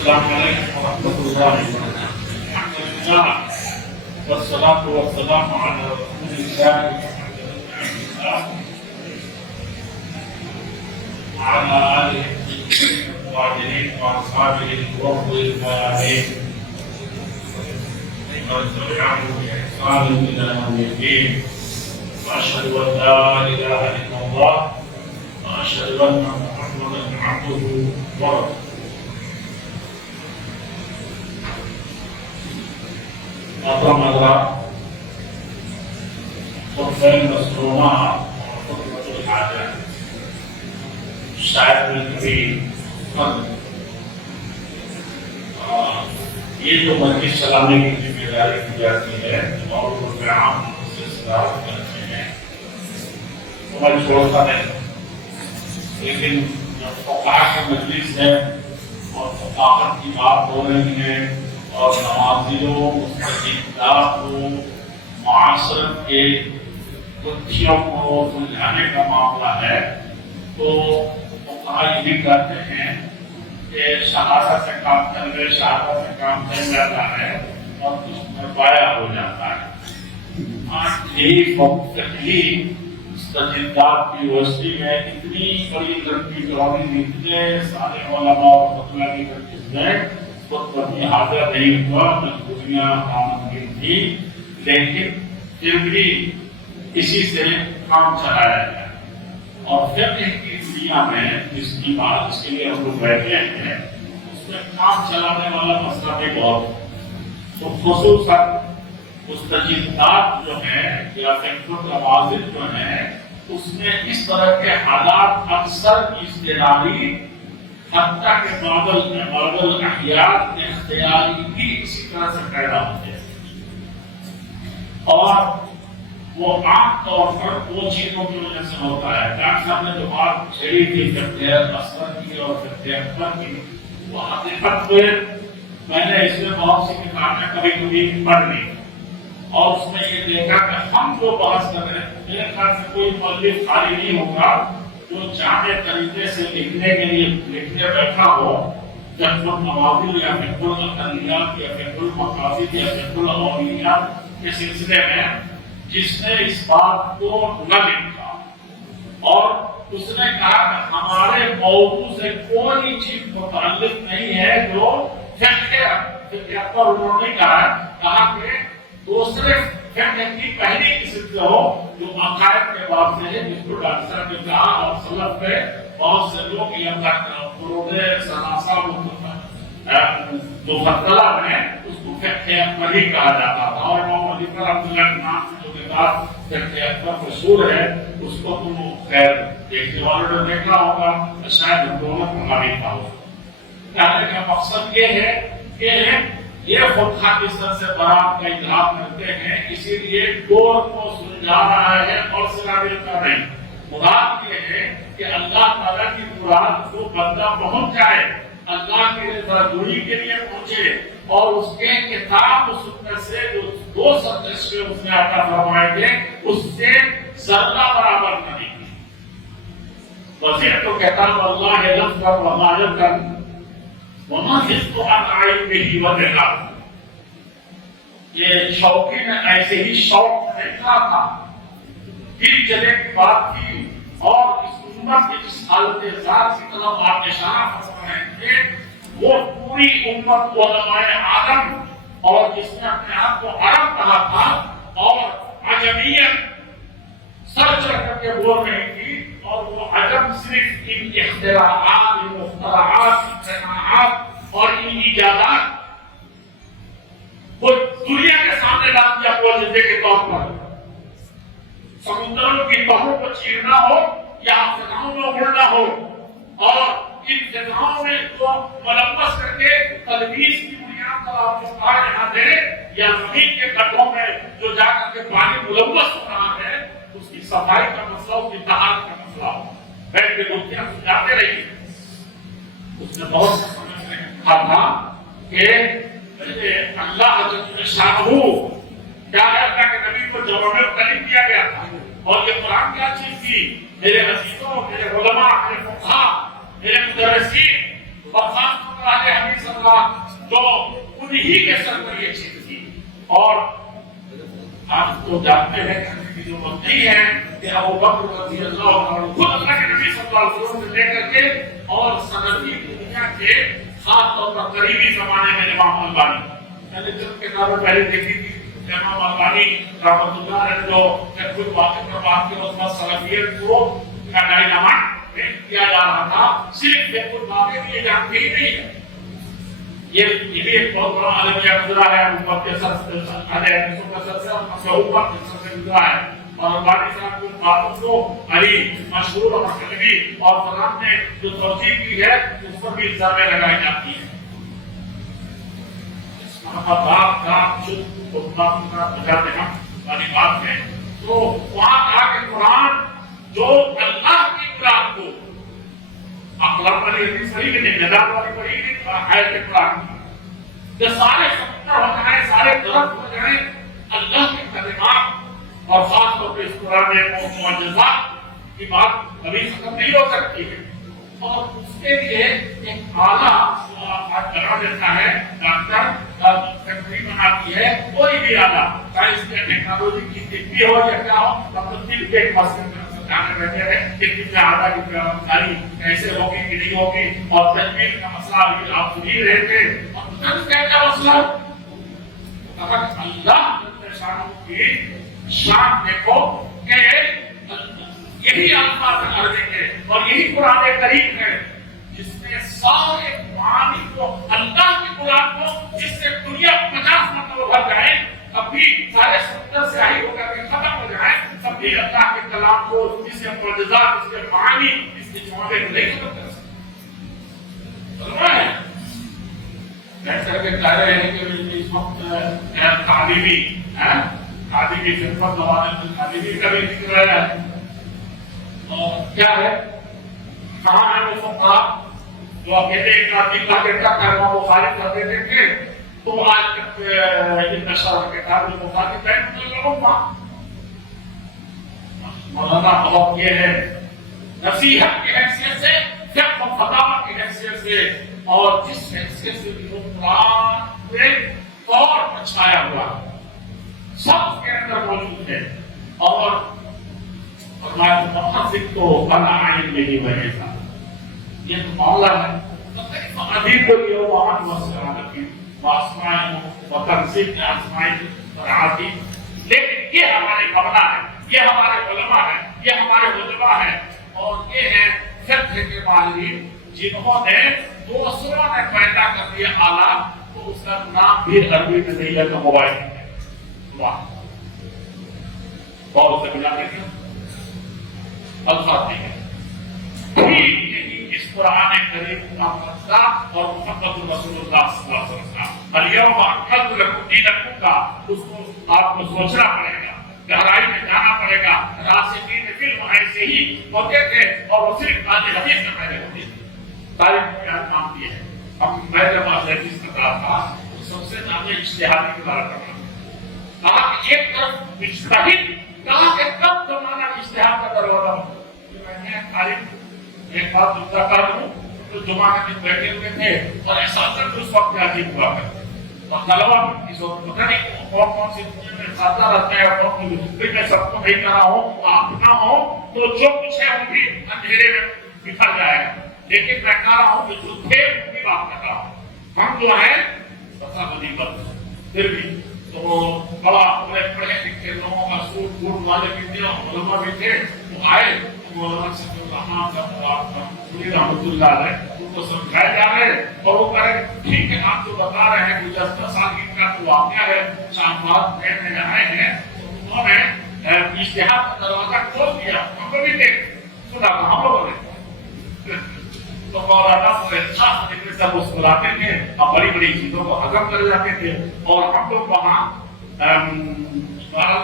السلام علیکم ورحمۃ اللہ وبرکاتہ. الحمد للہ والصلاة والسلام علی رسول اللہ وعلى آلہ الطاہرین واصحابہ الغر الميامين ومن تبعهم بإحسان إلى يوم الدين. وأشهد أن لا إله إلا الله وأشهد أن محمدا عبده ورسوله. محترم حضرات، خطبہ مصنوعہ اور خطبۃ الحاجہ شاعر الکبیر یہ جو مجلس چلانے کی ذمہ داری کی جاتی ہے اور وہ عام سے صدارت کرتے ہیں وہ میں چھوڑتا نہیں. لیکن جب فقہاء کی مجلس ہے اور فقاہت کی بات ہو رہی ہے اور نمازیوں مستقبلات کو معاشرت کے بچیوں کو سلجھانے کا معاملہ ہے تو فقہاء یہ بھی کہتے ہیں کہ شہادہ سے کام چل گئے، شہادہ سے کام چل جاتا ہے اور کچھ بھرپایا ہو جاتا ہے. آج یہی فقہی تجدیدات کی یونیورسٹی میں اتنی بڑی ترقی کرانی، اتنے سارے علماء اور فتویٰ کی ترقی میں خود کبھی حاضر نہیں ہوا، مجبوریاں ناممکن تھی، لیکن پھر بھی اسی سے کام چلایا گیا. اور فقہ کی دنیا میں جس کی بات اس کے لیے ہم لوگ بیٹھے ہیں اس میں کام چلانے والا مسئلہ بھی بہت، تو خصوصاً مستجدات جو ہیں یا فقہ النوازل جو ہیں اس میں اس طرح کے حالات اکثر اجتہادی حتیٰ کہ بعض الاحیات اختیاری بھی اسی طرح سے پیدا ہوتے ہیں. اور وہ عام طور پر وہ چیزوں کی وجہ سے ہوتا ہے. ڈاکٹر صاحب نے جو بات چھیڑی تھی فقہ اصغر کی اور فقہ اکبر کی، وہ حقیقت میں نے اس میں بہت سی کتابیں کبھی کبھی پڑھ لی اور اس میں یہ دیکھا کہ ہم جو بحث کر رہے ہیں میرے خیال سے کوئی مؤلف خالی نہیں ہوگا جو جامع طریقے سے لکھنے کے لیے لکھنے بیٹھا ہو فقہ النوازل یا فقہ الاقلیات یا فقہ المقاصد یا فقہ الاولیاء کے سلسلے میں جس نے اس بات کو نہ لکھا اور اس نے کہا کہ ہمارے موضوع سے کوئی چیز متعلق نہیں ہے جو فقہ پر انہوں نے کہا کہ دوسرے فقہ کی پہلی قسم سے ہو جو عقائد کے باب سے ہے، جس کو ڈاکٹر صاحب نے کہا اور سلف پہ بہت سے لوگ یہ فروغ ثلاثہ مفضلہ میں اس کو فقہ اکبر ہی کہا جاتا تھا. اور امام ابو بکر عبداللہ کے نام سے جو کتاب فقہ اکبر مشہور ہے اس کو تم خیر دیکھنے والوں نے دیکھا ہوگا، شاید دولت ہماری تھا. کہنے کا مقصد یہ ہے کہ یہ خود خاکستر سے برات کا اظہار کرتے ہیں، اسی لیے ڈور کو سلجھا رہا ہے اور سراغ کر رہے ہیں. مراد یہ ہے کہ اللہ تعالیٰ کی مراد کو بندہ پہنچ جائے، اللہ کی رضا جوئی کے لیے پہنچے اور اس کے کتاب و سنت سے جو دو سبجیکٹس میں اس نے عطا فرمائے تھے اس سے ذرہ برابر نہ نکلے. وسعت کتاب اللہ لفظا وغایۃ وما حفظ عن علمه وجلاله. یہ شوقی نے ایسے ہی شوق دیکھا تھا، دل چلے کی بات تھی اور اس امت کے جس حالت ذات کی طرف آپ اشارہ فرما رہے تھے وہ پوری امت علماء آدم اور جس نے اپنے آپ کو عرب کہا تھا اور عجمیت سر چڑھ کر کے بول رہی تھی، اور وہ عجم صرف ان اختراعات، ان مخترعات، صناعات اور ان ایجادات کو دنیا کے سامنے ڈال دیا معجزے کے طور پر. سمندروں کی بہوں کو چیرنا ہو یا فضاؤں میں اڑنا ہو اور ان فضاؤں میں کو ملوث کر کے تلویث کی بنیاد پر آپ کو کہا یہاں دے یا زمین کے گڈھوں میں جو جا کر کے پانی ملوث ہو رہا ہے اس کی صفائی کا مسئلہ، اس کی طہارت کا مسئلہ بیٹھ کے بلکہ سمجھاتے رہیے. اس نے بہت سمجھ میں کہا تھا کہ اللہ جل شانہ کیا ہے، اللہ کے نبی کو جوامع کلم دیا گیا تھا اور یہ قرآن کیا چیز تھی. میرے عزیزوں، میرے علماء، میرے فقہاء، میرے مدرسین، بخاص اہل حدیث اللہ جو انہی کے سر پر یہ چیز تھی. اور آپ تو جانتے ہیں کہ جو مدعی ہے کہ ابو بکر رضی اللہ عنہ خود اللہ کے نبی صلی اللہ علیہ وسلم سے لے کر کے اور سندی دنیا کے خاص طور پر قریبی زمانے میں امام البانی، میں نے جب کتابیں پہلے دیکھی تھی امام البانی رحمۃ اللہ علیہ جو کچھ باتیں پر بات کی، اس میں سلفیت کو کا ڈائنامائٹ کیا جا رہا تھا، صرف یہ کچھ باتیں یہ جانتے ہی نہیں ہے. یہ بھی ایک بہت بڑا عالمیہ گزرا ہے، امت کے سر سے اوپر سے گزرا ہے. اور البانی صاحب کی باتوں کو علی مشہور اور مشہوری اور فلان نے جو توجیہ کی ہے اس پر بھی ضربیں لگائی جاتی ہیں. بات ہے تو وہاں کہا کہ قرآن جو اللہ کی مراد کو اقلام والی حدیث صحیح کہ نہیں، نظام والی پڑھی نہیں، آیت قرآن کی جو سارے سمندر ہو جائیں، سارے درخت ہو جائیں، اللہ کے کلمات اور خاص طور پہ اس قرآن میں معجزات کی بات کبھی ختم نہیں ہو سکتی ہے. اور اس کے لیے ایک آلہ بنا دیتا ہے ڈاکٹر فیکٹری بناتی ہے، کوئی بھی آلہ سائنس میں ٹیکنالوجی کی ڈگری ہو یا کیا ہو، تبدیل کے ایک مسئلے جانے رہتے ہیں کہ کتنا آدھا کی کاری کیسے ہوگی کہ نہیں ہوگی، اور تجمیل کا مسئلہ بھی آپ سن ہی رہے تھے. اور کیا مسئلہ اللہ کی شان دیکھو کہ یہی الفاظ عربی کے اور یہی قرآن کریم ہے جس نے سارے معانی کو اللہ کی مراد کو جس سے دنیا 50 مرتبہ بھر جائے، اب بھی سارے سمندر سے آئی ہو کر کے ختم ہو جائے، تب بھی اللہ کے کلام کو اس کے معجزات، اس کے معانی، اس کے جوابے نہیں ختم کر سکتے. جیسا کہ کہہ رہے ہیں کہ اس وقت تعلیمی خدمت زمانے تعلیمی کا بھی ذکر ہے. اور کیا ہے کہاں ہے وہ فقہاء جو اکیلے ایک آدمی کا بیٹا کرنا وہ خارج کر دیتے تھے، تو آج تک یہ نشہ کے کارن مخالف ہے لوگوں کا. مولانا بہت یہ ہے نصیحت کی حیثیت سے، فقہ و فتاوی کی حیثیت سے، اور جس حیثیت سے بھی وہ قرآن پہ طور پر چھایا ہوا سب کے اندر موجود ہے. اور فرمایا محفظ تو بنا عین میں ہی وجہ تھا. یہ تو معاملہ ہے عظیم کو یہ وہاں مسئلہ کی واسمائن و تنزیل آسمائن اور عظیم. لیکن یہ ہمارے مبنا ہے، یہ ہمارے علماء ہیں، یہ ہمارے علماء ہیں، اور یہ ہیں فقہ کے ماہرین جنہوں نے دوسروں نے پیدا کر دیا آلہ، تو اس کا نام بھی عربی میں نہیں ہے تو موبائل ہے. واہ اور سے ملا دیکھیں الفاظ یہی اس قرآن کریم کا مسئلہ اور محمد رسول اللہ صلی اللہ علیہ وسلم الیوم اکملت لکم دینکم کا، اس کو آپ کو سوچنا پڑے گا، گہرائی میں جانا پڑے گا. راسخین فی العلم ایسے ہی ہوتے تھے اور وہ صرف اہل حدیث میں پہلے ہوتے تھے. تاریخ میں نام دیا ہے. میں جب اہل حدیث کر رہا تھا تو سب سے زیادہ اجتہادی کے بارے میں کہا کہ ایک طرف مجتہد، کہا کہ کب زمانہ اجتہاد کا دروازہ ہو. میں تاریخ ایک بات دوسرا کر دوں تو جمعہ کے دن بیٹھے ہوئے تھے اور احساسات اس وقت عجیب ہوا کرتے اور طلبا اس وقت پتہ نہیں کون سی دنیا میں ساتھ رہتا ہے اور پھر میں سب کو نہیں کر رہا ہوں، آپ نہ ہو تو جو کچھ ہے وہ بھی اندھیرے میں بکھر جائے گا. لیکن میں کہہ رہا ہوں کہ جو تھے ان کی بات کر رہا ہوں. ہم جو ہیں پتہ نہیں کرتے پھر بھی تو بڑا پڑھے لکھے لوگوں کا سوٹ بوٹ والے بھی تھے اور علماء بھی تھے. وہ آئے مولانا صاحب الرحمان صاحب رحمۃ اللہ علیہ ان کو سمجھائے جا رہے اور وہ کہہ رہے ٹھیک ہے آپ جو بتا رہے ہیں گزشتہ سال کا واقعہ ہے شاہباز میں آئے ہیں تو انہوں نے اجتہاد کا دروازہ کھول دیا. ہم کو بھی دیکھ سنا تھا ہم لوگوں نے تو مولانا صاحب مسکراتے تھے اور بڑی بڑی چیزوں کو ہضم کر جاتے تھے. اور ہم لوگ وہاں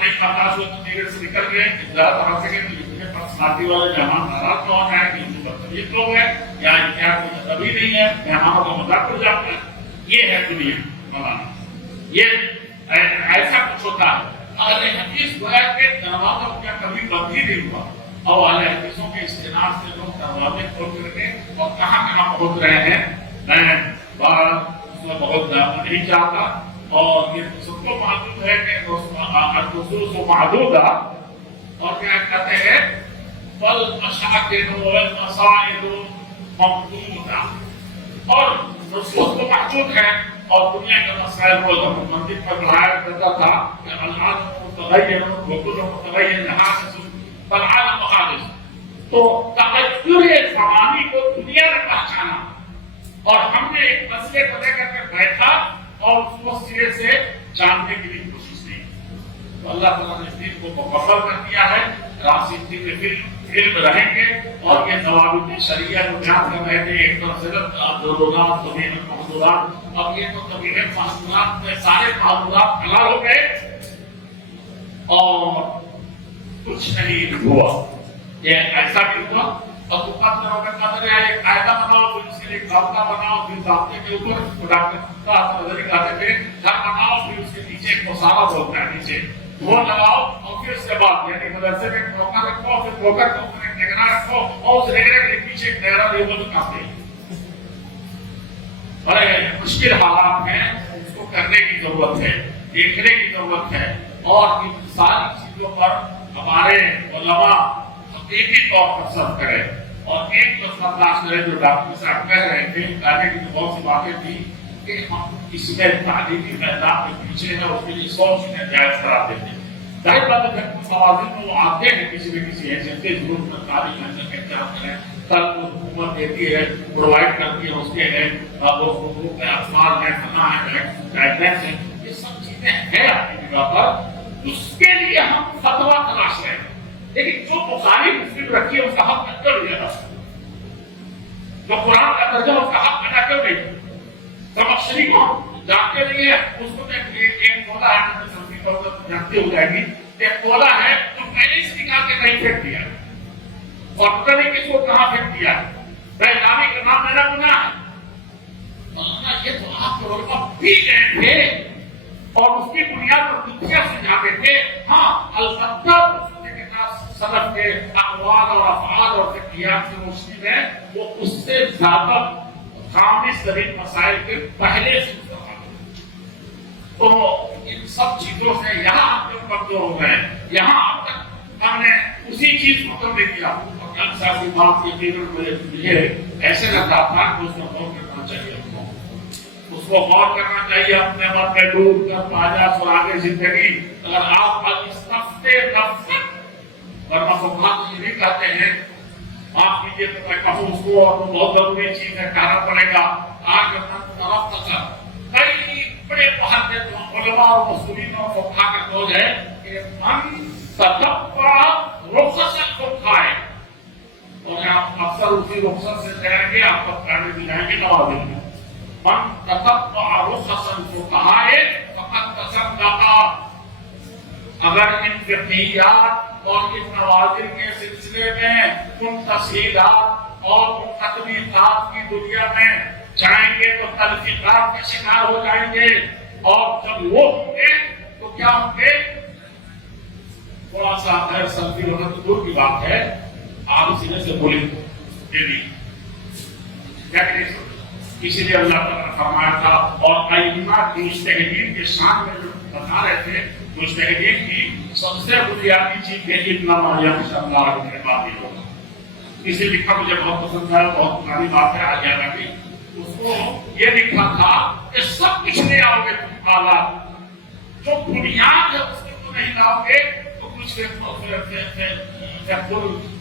سے نکل گئے زیادہ طرح سے پرسنالٹی والے مہمان ناراض نہ ہو جائیں کہ ان بدتمیز لوگ ہیں یا کبھی نہیں ہے مہمانوں کا مذاق ہو جاتا ہے. یہ ہے دنیا مولانا، یہ ایسا کچھ ہوتا ہے. اہل حدیث گویا کے دروازہ کیا کبھی بند ہی نہیں ہوا اور اہل حدیثوں کے استناد سے لوگ دروازے کھول کر کے اور کہاں کہاں پہنچ رہے ہیں. میں اس میں بہت نہیں چاہتا، اور یہ سب کو معلوم ہے کہ النصوص محدودہ، اور کیا کہتے ہیں والمشاکل والمصائب ممدودہ، اور نصوص تو محدود ہے، اور دنیا کے مسائل کو مندر پر پڑھایا کرتا تھا کہ العالم متغیر وكل متغیر حادث فالعالم حادث، تو تغیر زمانی کو دنیا نے پہچانا، اور ہم نے ایک مسئلے کو لے کر کے بیٹھا اور اس کو سرے سے جاننے کی بھی کوشش کی، تو اللہ تعالیٰ نے اس دین کو مکمل کر دیا ہے، راسخ دین میں علم رہیں گے، اور یہ ضوابط شریعہ جو بیان کر رہے تھے، ایک طرف صرف ضرورات طبیعی محظورات، اب یہ تو طبیعی محظورات میں سارے محظورات حلال ہو گئے اور کچھ نہیں ہوا، یہ ایسا بھی ہوا۔ اور حکومت کرو کہ قدر ہے ایک قاعدہ بناؤ، پھر اس کے لیے ضابطہ بناؤ، پھر ضابطے کے اوپر ڈاکٹر کا نظر کہتے تھے گھر بناؤ، پھر اس کے نیچے ایک مسالہ بولتا ہے نیچے وہ لگاؤ، اور پھر اس کے بعد یعنی مدرسے میں ایک موقع رکھو، پھر موقع کے اوپر ایک نگراں رکھو، اور اس نگرے کے پیچھے ایک نہرا لیبل کاٹے۔ بڑے مشکل حالات میں اس کو کرنے کی ضرورت ہے، دیکھنے کی ضرورت ہے، اور ان ساری چیزوں پر ہمارے علماء حقیقی طور پر صرف کرے، اور ایک برداشت کرے جو ڈاکٹر صاحب کہہ رہے تھے، کہنے کی تو بہت سی باتیں تھی کہ ہم اس میں تعلیمی میدان میں پیچھے ہیں، اس کے لیے 100 چیزیں جائز کرا دیتے ہیں۔ ظاہر بات ہے کہ موازن میں وہ آتے ہیں کسی نہ کسی حیثیت سے، ضرورت میں تعلیم حاصل کرتے ہیں، کل وہ حکومت دیتی ہے، پرووائڈ کرتی ہے، اس کے ہے وہ حقوق ہے، اطفال ہے، فلاں ہے، گائیڈ لائنس ہے، یہ سب چیزیں ہیں اپنی جگہ پر، اس کے لیے ہم فتویٰ تلاش رہے ہیں، لیکن جو بخاری مسلم رکھی ہے اس کا حق کیوں نہیں ادا؟ جو قرآن کا ترجمہ اس کا حق ادا کیوں نہیں؟ زمخشری کو جانتے نہیں ہے، اس کو ایک پودا ہے جانتے ہو جائے گی، ایک پودا ہے جو پہلے سے نکال کے کہیں پھینک دیا، اور پتہ نہیں کس کو کہاں پھینک دیا، نامی کا نام لینا گناہ ہے۔ مولانا یہ تو آپ کے علماء پی گئے تھے اور اس کی بنیاد پر دنیا سے جاتے تھے، ہاں البتہ سبب کے اقوال اور افعال اور فقہیات سے روشنی میں وہ اس سے زیادہ خامس ترین مسائل کے پہلے سے تو ان سب چیزوں سے یہاں ہم جو کمزور ہو گئے، یہاں اب تک ہم نے اسی چیز کو کم نہیں کیا، اور کل صاحب کی بات کی تھی مجھے ایسے لگتا تھا کہ اس میں غور کرنا چاہیے، اس کو غور کرنا چاہیے، اپنے من میں ڈوب کر تازہ سراغ زندگی، اگر آپ استفتے نفس، ورنہ فقہاء یہ بھی کہتے ہیں، آپ کیجئے تو میں کہوں اس کو، اور وہ بہت ضروری چیز ہے، کہنا پڑے گا، آج طرف کئی بڑے محدث علماء اور مسلمین اور فقہاء کا قول ہے کہ من تتبع رخص الفقہاء، اور آپ اکثر اسی رخصت سے جائیں گے، آپ کو پڑھنے بھی جائیں گے نوازل میں، من تتبع رخص الفقہاء فقد تصدق، اگر ان فقہیات اور ان نوازل کے سلسلے میں ان تفصیلات اور ان تطبیقات کی دنیا میں جائیں گے تو تلفیقات کا شکار ہو جائیں گے، اور جب وہ ہوں گے تو کیا ہوں گے؟ تھوڑا سا غیر سلفی ہونا تو دور کی بات ہے، آپ سینے سے بولیں گے اسی لیے اللہ تعالیٰ نے فرمایا تھا، اور ائمہ کی مجتہدین کے شان میں جو بتا رہے تھے، مجتہدین کی سب سے بنیادی چیز ہے انما یخشی اللہ من عبادہ ہوگا، اسے لکھا مجھے بہت پسند ہے، بہت پرانی بات ہے، آج یاد آ گئی، اس کو یہ لکھا تھا کہ سب کچھ لے آؤ گے تم اعلیٰ، جو بنیاد ہے اس کو نہیں لاؤ گے تو کچھ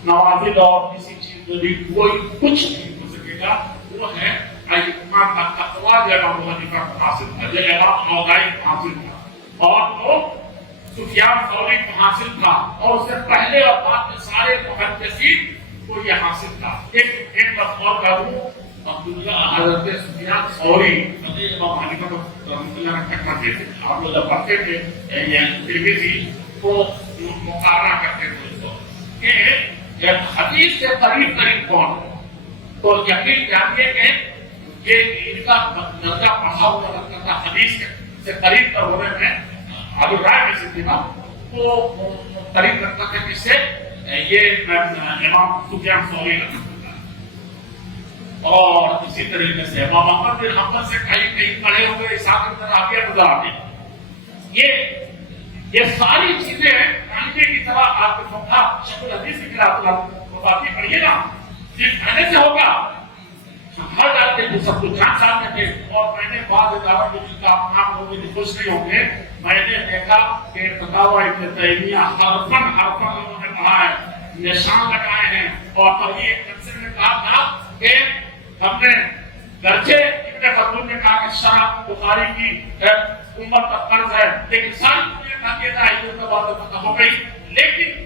نوازل اور کسی چیز میں بھی کوئی کچھ نہیں ہو سکے گا، وہ ہے ائمہ کا تقویٰ جو امام حنیفہ کو حاصل تھا، جو امام اوزاعی کو حاصل تھا، اور وہ سفیان ثوری کو حاصل تھا، اور اس سے پہلے اور بعد میں سارے محدثین کو یہ حاصل تھا۔ ایک بات اور کہوں، عبداللہ حضرت سفیان ثوری امام حنیفہ کو رحمۃ اللہ نے ٹکر دیتے تھے، آپ لوگ جب پڑھتے تھے ترمذی کو مقارنہ کرتے تھے اس کو کہ حدیث سے قریب کون ہے، تو یقین جانیے کہ یہ ان کا درجہ پڑھا ہوا لگتا تھا حدیث سے قریب تر ہونے میں، ابو رائے میں سے تھی نا، وہ قریب رکھتا تھا کس سے؟ یہ امام سفیان ثوری رحمۃ اللہ، اور اسی طریقے سے امام احمد بن حنبل سے کہیں کہیں کھڑے ہوئے اسحاق بن راہویہ نظر آتے ہیں۔ یہ ساری چیزیں آئینے کی طرح آپ کے فقہ شیخ الحدیث کی قرآن وہ باتیں پڑھیے نا، صرف کہنے سے ہوگا ہر ڈالتے تھے، سب کچھ جان ساتھ تھے۔ اور میں نے بعض اداروں کو جن کا آپ لوگ بھی خوش نہیں ہوں گے، میں نے دیکھا کہ فتاوی ابن تیمیہ حرفاً لوگوں نے پڑھا ہے، نشان لگائے ہیں، اور تبھی ایک تفسیر میں کہا تھا کہ ہم نے گرچہ ابن خلدون نے کہا کہ شرح بخاری کی امت کا قرض ہے، لیکن ساری دنیا کا کہنا ہے کہ تو بات ختم ہو گئی۔ لیکن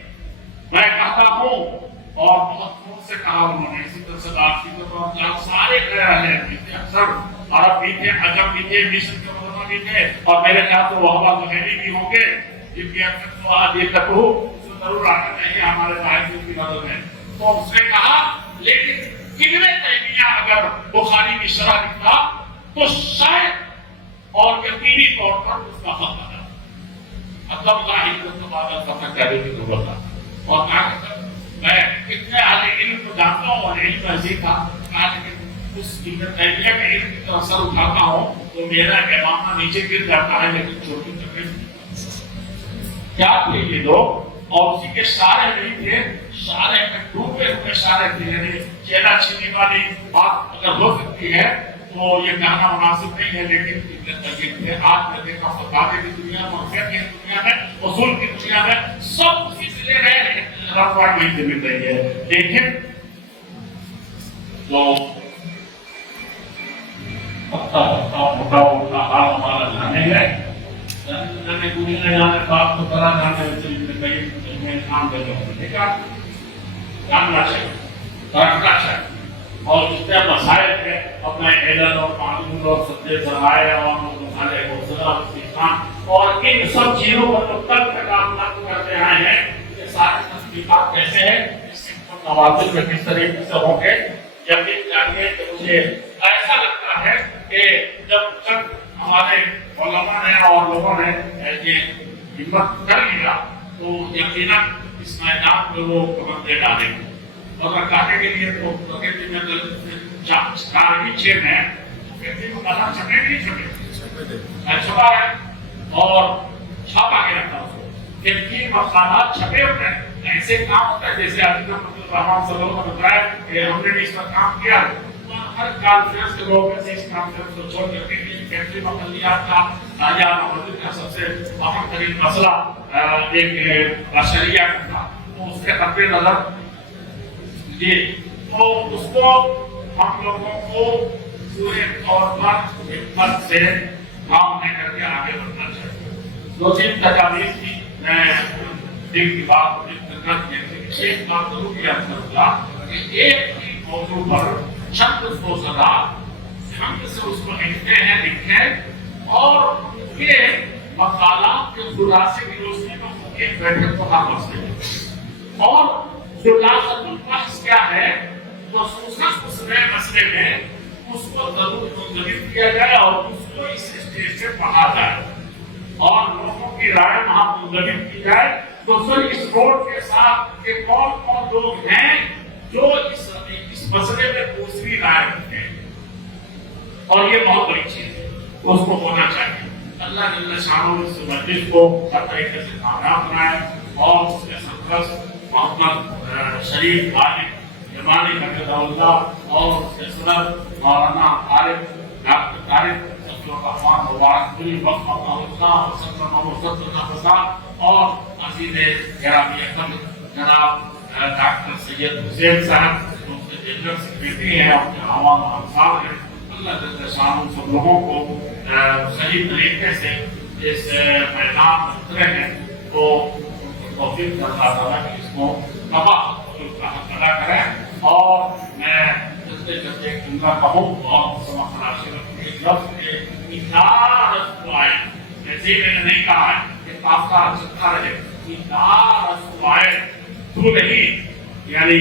میں کہتا ہوں، اور بہت خوب سے کہا انہوں نے، اسی طرح سے آپ سارے ہیں اکثر عرب بھی تھے، عجم بھی تھے، مصر کے علماء بھی تھے، اور میرے خیال سے وہ ہوا زہری بھی ہوں گے، جن کی اکثر تو آدھی تک ہو ضرور آنا چاہیے ہمارے باہر کی مدد میں۔ تو اس نے کہا لیکن ابن تیمیہ اگر بخاری کی شرح لکھتا تو شاید اور یقینی طور پر اس کا حق بنا، مطلب ظاہر استفادہ فتح کرنے کی ضرورت ہے۔ اور میں اتنے اہل علم کو جانتا ہوں اور علم عزیز کا کہا کہ اس ابن تیمیہ کے علم کی طرف سر اٹھاتا ہوں تو میرا امامہ نیچے گر جاتا ہے، لیکن چھوٹی تکلیف کیا تھے یہ لوگ، اور اسی کے شارح نہیں تھے، شارح میں ڈوبے ہوئے شارح تھے، یعنی چہرہ چھینی والی بات اگر ہو سکتی ہے تو یہ کہنا مناسب نہیں ہے، لیکن ابن آج میں دیکھا فتاوی کی دنیا میں، فقہ کی دنیا میں، اصول کی دنیا میں سب اسی سے لے رہے ہیں، رفاق نہیں سے مل رہی ہے۔ لیکن جو موٹا حال ہمارا جانے ہے، جانے دنیا میں جانے بات تو کرا جانے میں کام دے دو، ٹھیک ہے، جاننا چاہیے، رکھنا چاہیے، اور جتنے مسائل ہیں اپنے علم اور قانون اور سچے ذرائع اور ہمارے حوصلہ اور استحکام اور ان سب چیزوں پر جو تک کام کرتے آئے ہیں، یہ سارے تحقیقات کیسے ہیں، اس کے نوازل میں کس طریقے سے ہوں گے، یقین جانیے کہ مجھے ایسا لگتا ہے کہ جب تک ہمارے علماء نے اور لوگوں نے یہ ہمت کر لیا تو یقیناً اس میدان میں وہ بندے ڈالیں گے۔ اور کہنے کے لیے تو کہتے میں کارگی چین ہے، کہتے ہیں مطلب چھپے نہیں چھپے چھپا ہے اور چھاپا کے رکھتا ہوں کہ تین مقالات چھپے ہوتے ہیں، ایسے کام ہوتا ہے جیسے عزیز الرحمان صلی اللہ علیہ وسلم نے بتایا کہ ہم نے اس پر کام کیا، ہر کانفرنس کے لوگ ایسے اس کانفرنس کو چھوڑ کر کے فیکٹری مقلیات کا یا محدود کا سب سے اہم ترین مسئلہ ایک بشریہ کا تھا، تو اس کے خط نظر تو اس کو ہم لوگوں کو پورے طور پر حکمت سے کام لے کر کے آگے بڑھنا چاہیے۔ دو تین تجاویز کی میں دل کی بات ایک بات ضرور کیا کروں کہ ایک ہی موضوع پر چند فوزدہ ہم سے اس کو لکھتے ہیں لکھیں، اور یہ مقالات کے خلاصے کی روشنی میں ایک بیٹھک کو ہر مسئلے میں اور خلاصۃ البحث کیا ہے تو اس نئے مسئلے میں اس کو ضرور منظم کیا جائے اور اس کو اس اسٹیج سے پڑھا جائے اور لوگوں کی رائے وہاں منظم کی جائے، تو سر اس روڈ کے ساتھ کہ کون کون لوگ ہیں جو اس مسئلے میں دوسری رائے رکھتے ہیں، اور یہ بہت بڑی چیز ہے، اس کو ہونا چاہیے۔ اللہ جل شانہ اس مجلس کو ہر طریقے سے کامیاب بنائے اور اس کے سرپرست محمد شریف عالم یمانی حفظہ اللہ اور اس کے صدر مولانا ڈاکٹر طارق الرحمان مبارک کل وقت اور عزیز گرامی اکرم جناب ڈاکٹر سید حسین صاحب جو اس کے جنرل سیکریٹری ہیں اور عوام انصار ہیں، اللہ جل شانہ سب لوگوں کو صحیح طریقے سے اس میدان میں اترے ہیں تو توفیق اللہ تعالیٰ کی اس کو حق ادا کریں۔ اور میں جلدی جلدی ایک جملہ کہوں اور سماخراشی رکھوں ایک لفظ کے ادارت دعائیں، جیسے میں نے نہیں کہا ہے کہ کافتا چلتا رہے، ادارت دعائیں تو نہیں، یعنی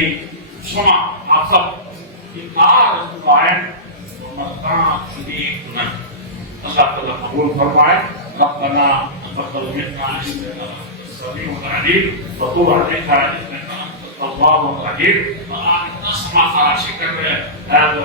شما آپ سب ادارت دعائیں ومرتان شدید دنائیں، اللہ تعالیٰ قبول فرمائے۔ ربنا تقبل منا انك السميع العليم وتب علينا انك انت التواب الرحيم۔ وآن نسمع خراشي كما هذا